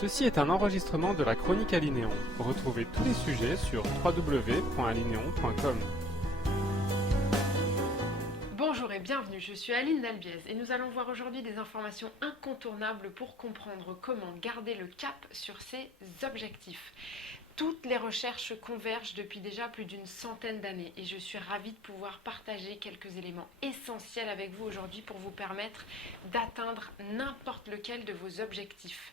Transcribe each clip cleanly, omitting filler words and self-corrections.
Ceci est un enregistrement de la Chronique Alinéon. Retrouvez tous les sujets sur www.alinéon.com. Bonjour et bienvenue, je suis Aline Dalbiez et nous allons voir aujourd'hui des informations incontournables pour comprendre comment garder le cap sur ses objectifs. Toutes les recherches convergent depuis déjà plus d'une centaine d'années et je suis ravie de pouvoir partager quelques éléments essentiels avec vous aujourd'hui pour vous permettre d'atteindre n'importe lequel de vos objectifs.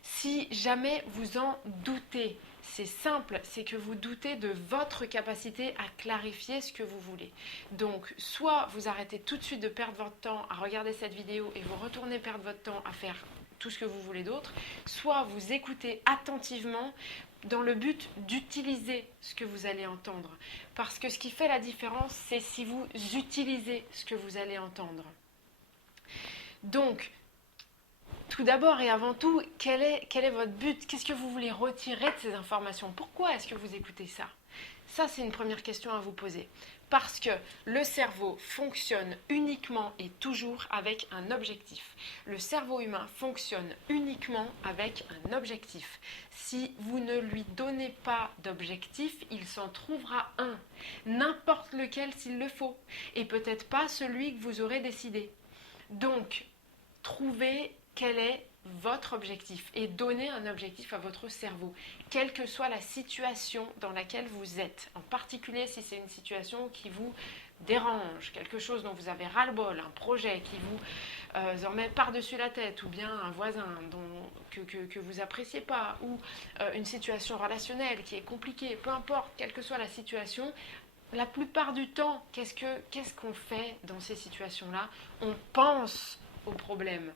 Si jamais vous en doutez, c'est simple, c'est que vous doutez de votre capacité à clarifier ce que vous voulez. Donc, soit vous arrêtez tout de suite de perdre votre temps à regarder cette vidéo et vous retournez perdre votre temps à faire tout ce que vous voulez d'autre, soit vous écoutez attentivement dans le but d'utiliser ce que vous allez entendre. Parce que ce qui fait la différence, c'est si vous utilisez ce que vous allez entendre. Donc, tout d'abord et avant tout, quel est votre but? Qu'est-ce que vous voulez retirer de ces informations? Pourquoi est-ce que vous écoutez ça? Ça, c'est une première question à vous poser. Parce que le cerveau fonctionne uniquement et toujours avec un objectif. Le cerveau humain fonctionne uniquement avec un objectif. Si vous ne lui donnez pas d'objectif, il s'en trouvera un. N'importe lequel s'il le faut. Et peut-être pas celui que vous aurez décidé. Donc, trouvez quel est votre objectif et donnez un objectif à votre cerveau, quelle que soit la situation dans laquelle vous êtes, en particulier si c'est une situation qui vous dérange, quelque chose dont vous avez ras-le-bol, un projet qui vous en met par-dessus la tête, ou bien un voisin que vous n'appréciez pas, ou une situation relationnelle qui est compliquée, peu importe, quelle que soit la situation. La plupart du temps, qu'est-ce qu'on fait dans ces situations-là? On pense au problème.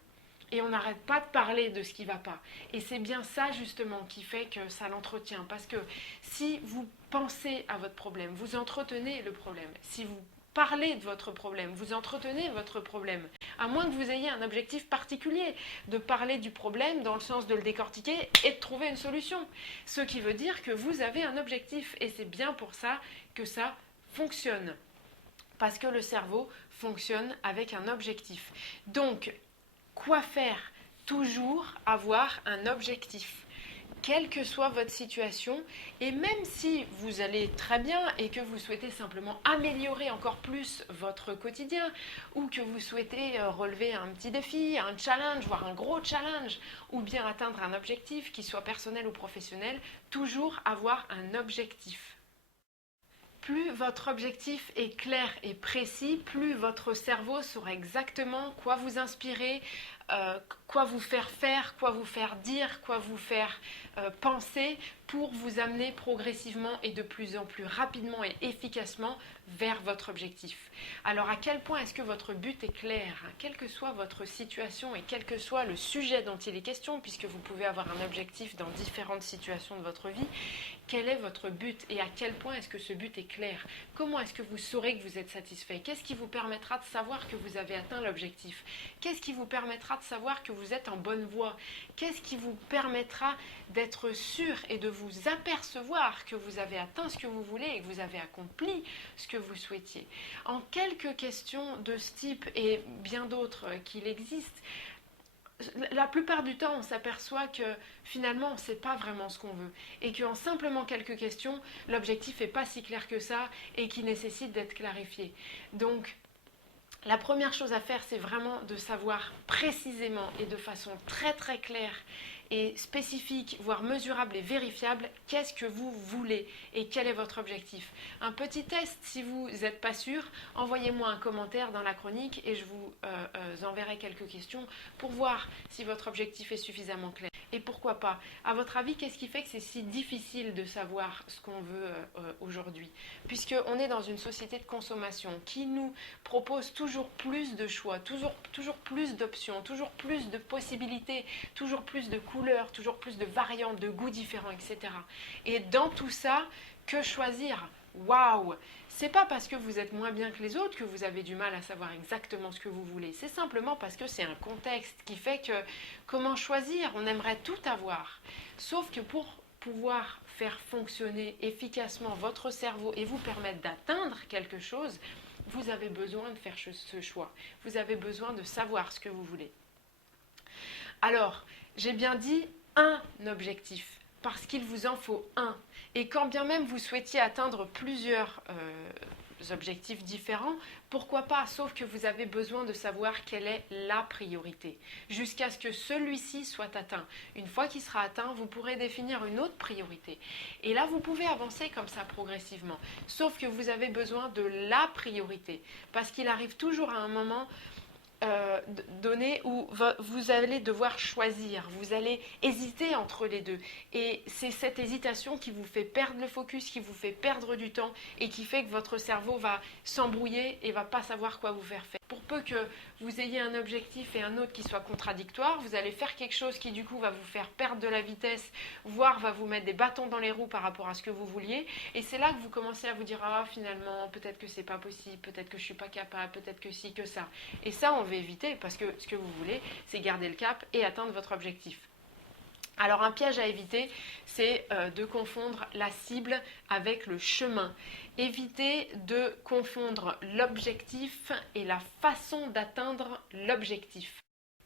Et on n'arrête pas de parler de ce qui ne va pas. Et c'est bien ça justement qui fait que ça l'entretient. Parce que si vous pensez à votre problème, vous entretenez le problème. Si vous parlez de votre problème, vous entretenez votre problème. À moins que vous ayez un objectif particulier de parler du problème dans le sens de le décortiquer et de trouver une solution. Ce qui veut dire que vous avez un objectif. Et c'est bien pour ça que ça fonctionne. Parce que le cerveau fonctionne avec un objectif. Donc, quoi faire? Toujours avoir un objectif, quelle que soit votre situation, et même si vous allez très bien et que vous souhaitez simplement améliorer encore plus votre quotidien, ou que vous souhaitez relever un petit défi, un challenge, voire un gros challenge, ou bien atteindre un objectif, qu'il soit personnel ou professionnel, toujours avoir un objectif. Plus votre objectif est clair et précis, plus votre cerveau saura exactement quoi vous inspirer, quoi vous faire, quoi vous faire dire, quoi vous faire penser pour vous amener progressivement et de plus en plus rapidement et efficacement vers votre objectif. Alors à quel point est-ce que votre but est clair, hein, quelle que soit votre situation et quel que soit le sujet dont il est question, puisque vous pouvez avoir un objectif dans différentes situations de votre vie, quel est votre but et à quel point est-ce que ce but est clair? Comment est-ce que vous saurez que vous êtes satisfait? Qu'est-ce qui vous permettra de savoir que vous avez atteint l'objectif? Qu'est-ce qui vous permettra de savoir que vous êtes en bonne voie? Qu'est-ce qui vous permettra d'être sûr et de vous apercevoir que vous avez atteint ce que vous voulez et que vous avez accompli ce que vous souhaitiez? En quelques questions de ce type et bien d'autres qu'il existe, la plupart du temps, on s'aperçoit que finalement, on ne sait pas vraiment ce qu'on veut. Et qu'en simplement quelques questions, l'objectif n'est pas si clair que ça et qui nécessite d'être clarifié. Donc, la première chose à faire, c'est vraiment de savoir précisément et de façon très très claire et spécifique, voire mesurable et vérifiable, qu'est-ce que vous voulez et quel est votre objectif. Un petit test, si vous n'êtes pas sûr, envoyez-moi un commentaire dans la chronique et je vous enverrai quelques questions pour voir si votre objectif est suffisamment clair. Et pourquoi pas? À votre avis, qu'est-ce qui fait que c'est si difficile de savoir ce qu'on veut aujourd'hui? Puisqu'on est dans une société de consommation qui nous propose toujours plus de choix, toujours plus d'options, toujours plus de possibilités, toujours plus de couleurs, toujours plus de variantes, de goûts différents, etc. Et dans tout ça, que choisir? Waouh! C'est pas parce que vous êtes moins bien que les autres que vous avez du mal à savoir exactement ce que vous voulez. C'est simplement parce que c'est un contexte qui fait que comment choisir? On aimerait tout avoir. Sauf que pour pouvoir faire fonctionner efficacement votre cerveau et vous permettre d'atteindre quelque chose, vous avez besoin de faire ce choix. Vous avez besoin de savoir ce que vous voulez. Alors, j'ai bien dit un objectif, parce qu'il vous en faut un. Et quand bien même vous souhaitiez atteindre plusieurs objectifs différents, pourquoi pas, sauf que vous avez besoin de savoir quelle est la priorité, jusqu'à ce que celui-ci soit atteint. Une fois qu'il sera atteint, vous pourrez définir une autre priorité. Et là, vous pouvez avancer comme ça progressivement, sauf que vous avez besoin de la priorité, parce qu'il arrive toujours à un moment donné où vous allez devoir choisir, vous allez hésiter entre les deux. Et c'est cette hésitation qui vous fait perdre le focus, qui vous fait perdre du temps et qui fait que votre cerveau va s'embrouiller et va pas savoir quoi vous faire faire. Pour peu que vous ayez un objectif et un autre qui soit contradictoire, vous allez faire quelque chose qui du coup va vous faire perdre de la vitesse, voire va vous mettre des bâtons dans les roues par rapport à ce que vous vouliez. Et c'est là que vous commencez à vous dire ah finalement peut-être que c'est pas possible, peut-être que je suis pas capable, peut-être que si, que ça. Et ça on veut éviter parce que ce que vous voulez c'est garder le cap et atteindre votre objectif. Alors un piège à éviter, c'est de confondre la cible avec le chemin. Évitez de confondre l'objectif et la façon d'atteindre l'objectif.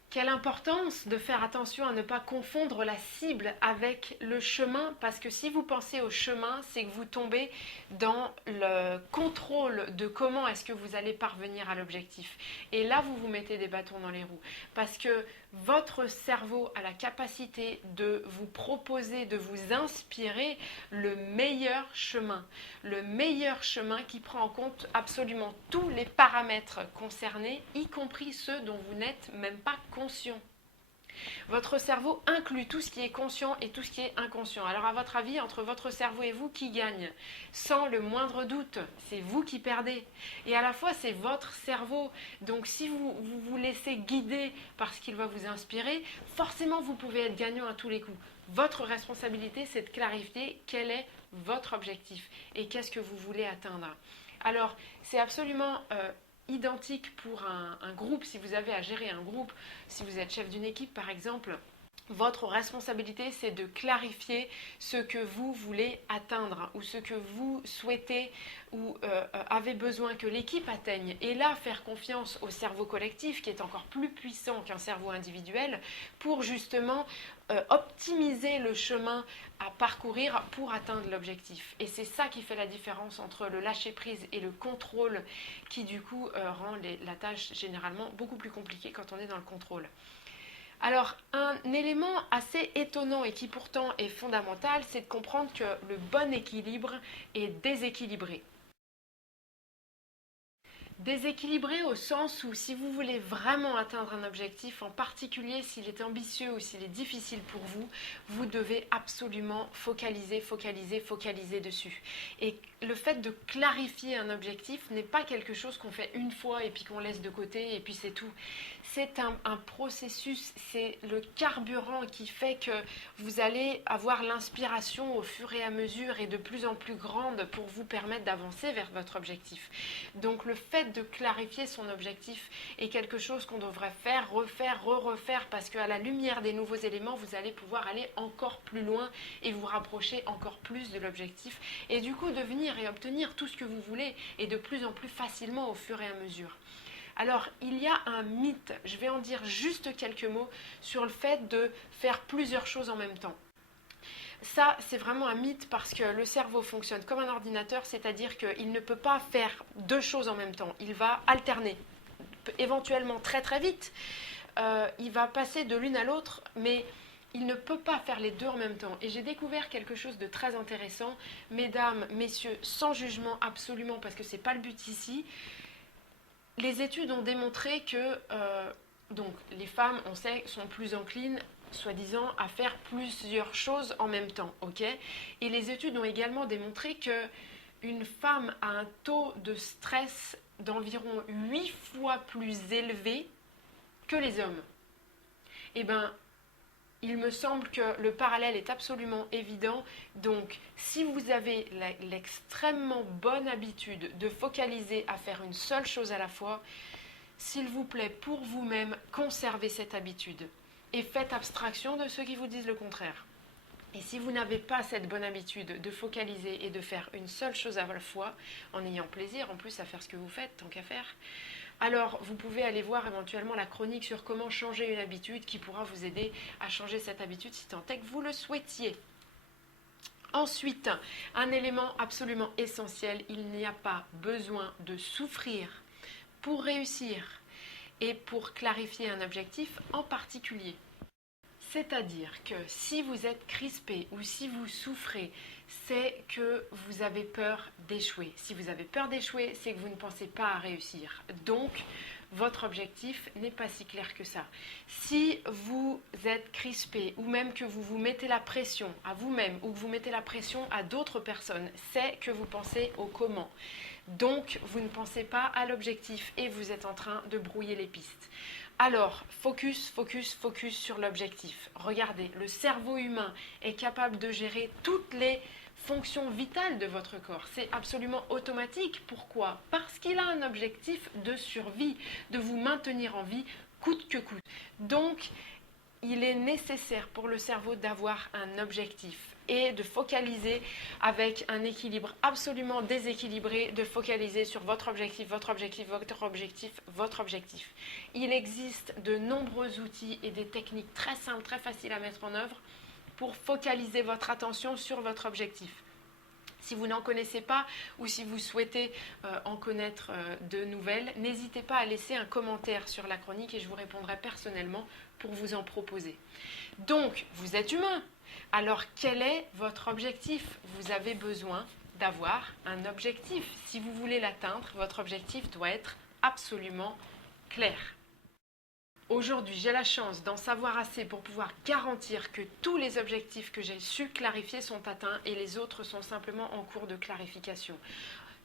Quelle importance de faire attention à ne pas confondre la cible avec le chemin, parce que si vous pensez au chemin, c'est que vous tombez dans le contrôle de comment est-ce que vous allez parvenir à l'objectif. Et là, vous vous mettez des bâtons dans les roues, parce que votre cerveau a la capacité de vous proposer, de vous inspirer le meilleur chemin qui prend en compte absolument tous les paramètres concernés, y compris ceux dont vous n'êtes même pas conscient. Votre cerveau inclut tout ce qui est conscient et tout ce qui est inconscient. Alors à votre avis, entre votre cerveau et vous, qui gagne? Sans le moindre doute, c'est vous qui perdez. Et à la fois, c'est votre cerveau. Donc si vous vous laissez guider par ce qu'il va vous inspirer, forcément vous pouvez être gagnant à tous les coups. Votre responsabilité, c'est de clarifier quel est votre objectif et qu'est-ce que vous voulez atteindre. Alors, c'est absolument identique pour un groupe, si vous avez à gérer un groupe, si vous êtes chef d'une équipe par exemple. Votre responsabilité, c'est de clarifier ce que vous voulez atteindre ou ce que vous souhaitez ou avez besoin que l'équipe atteigne. Et là, faire confiance au cerveau collectif qui est encore plus puissant qu'un cerveau individuel pour justement optimiser le chemin à parcourir pour atteindre l'objectif. Et c'est ça qui fait la différence entre le lâcher-prise et le contrôle qui du coup rend la tâche généralement beaucoup plus compliquée quand on est dans le contrôle. Alors, un élément assez étonnant et qui pourtant est fondamental, c'est de comprendre que le bon équilibre est déséquilibré. Déséquilibré au sens où si vous voulez vraiment atteindre un objectif, en particulier s'il est ambitieux ou s'il est difficile pour vous, vous devez absolument focaliser dessus. Et le fait de clarifier un objectif n'est pas quelque chose qu'on fait une fois et puis qu'on laisse de côté et puis c'est tout. C'est un processus, c'est le carburant qui fait que vous allez avoir l'inspiration au fur et à mesure et de plus en plus grande pour vous permettre d'avancer vers votre objectif. Donc le fait de clarifier son objectif est quelque chose qu'on devrait faire, refaire, refaire parce qu'à la lumière des nouveaux éléments, vous allez pouvoir aller encore plus loin et vous rapprocher encore plus de l'objectif et du coup devenir et obtenir tout ce que vous voulez et de plus en plus facilement au fur et à mesure. Alors, il y a un mythe, je vais en dire juste quelques mots sur le fait de faire plusieurs choses en même temps. Ça, c'est vraiment un mythe parce que le cerveau fonctionne comme un ordinateur, c'est-à-dire qu'il ne peut pas faire deux choses en même temps. Il va alterner, éventuellement très très vite. Il va passer de l'une à l'autre, mais il ne peut pas faire les deux en même temps. Et j'ai découvert quelque chose de très intéressant. Mesdames, messieurs, sans jugement absolument, parce que ce n'est pas le but ici. Les études ont démontré que donc, les femmes, on sait, sont plus enclines soi-disant à faire plusieurs choses en même temps, ok? Et les études ont également démontré qu'une femme a un taux de stress d'environ 8 fois plus élevé que les hommes. Eh bien, il me semble que le parallèle est absolument évident. Donc, si vous avez l'extrêmement bonne habitude de focaliser à faire une seule chose à la fois, s'il vous plaît, pour vous-même, conservez cette habitude et faites abstraction de ceux qui vous disent le contraire. Et si vous n'avez pas cette bonne habitude de focaliser et de faire une seule chose à la fois, en ayant plaisir en plus à faire ce que vous faites, tant qu'à faire, alors vous pouvez aller voir éventuellement la chronique sur comment changer une habitude qui pourra vous aider à changer cette habitude si tant est que vous le souhaitiez. Ensuite, un élément absolument essentiel, il n'y a pas besoin de souffrir pour réussir et pour clarifier un objectif en particulier. C'est-à-dire que si vous êtes crispé ou si vous souffrez, c'est que vous avez peur d'échouer. Si vous avez peur d'échouer, c'est que vous ne pensez pas à réussir. Donc, votre objectif n'est pas si clair que ça. Si vous êtes crispé ou même que vous vous mettez la pression à vous-même ou que vous mettez la pression à d'autres personnes, c'est que vous pensez au comment. Donc, vous ne pensez pas à l'objectif et vous êtes en train de brouiller les pistes. Alors, focus, focus, focus sur l'objectif. Regardez, le cerveau humain est capable de gérer toutes les fonctions vitales de votre corps. C'est absolument automatique. Pourquoi? Parce qu'il a un objectif de survie, de vous maintenir en vie coûte que coûte. Donc, il est nécessaire pour le cerveau d'avoir un objectif et de focaliser avec un équilibre absolument déséquilibré, de focaliser sur votre objectif, votre objectif, votre objectif, votre objectif. Il existe de nombreux outils et des techniques très simples, très faciles à mettre en œuvre pour focaliser votre attention sur votre objectif. Si vous n'en connaissez pas ou si vous souhaitez en connaître de nouvelles, n'hésitez pas à laisser un commentaire sur la chronique et je vous répondrai personnellement pour vous en proposer. Donc, vous êtes humain. Alors, quel est votre objectif? Vous avez besoin d'avoir un objectif. Si vous voulez l'atteindre, votre objectif doit être absolument clair. Aujourd'hui, j'ai la chance d'en savoir assez pour pouvoir garantir que tous les objectifs que j'ai su clarifier sont atteints et les autres sont simplement en cours de clarification.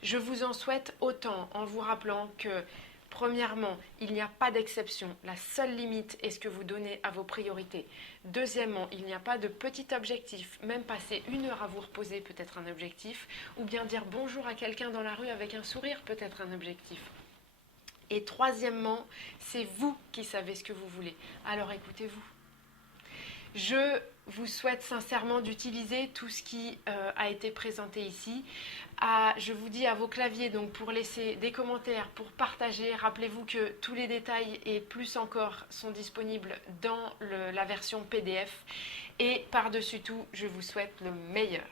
Je vous en souhaite autant en vous rappelant que, premièrement, il n'y a pas d'exception. La seule limite est ce que vous donnez à vos priorités. Deuxièmement, il n'y a pas de petit objectif. Même passer 1 heure à vous reposer peut être un objectif. Ou bien dire bonjour à quelqu'un dans la rue avec un sourire peut être un objectif. Et troisièmement, c'est vous qui savez ce que vous voulez. Alors écoutez-vous. Je vous souhaite sincèrement d'utiliser tout ce qui a été présenté ici. Je vous dis à vos claviers donc pour laisser des commentaires, pour partager. Rappelez-vous que tous les détails et plus encore sont disponibles dans la version PDF. Et par-dessus tout, je vous souhaite le meilleur.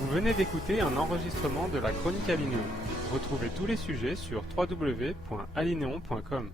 Vous venez d'écouter un enregistrement de la Chronique Alinéon. Retrouvez tous les sujets sur www.alinéon.com.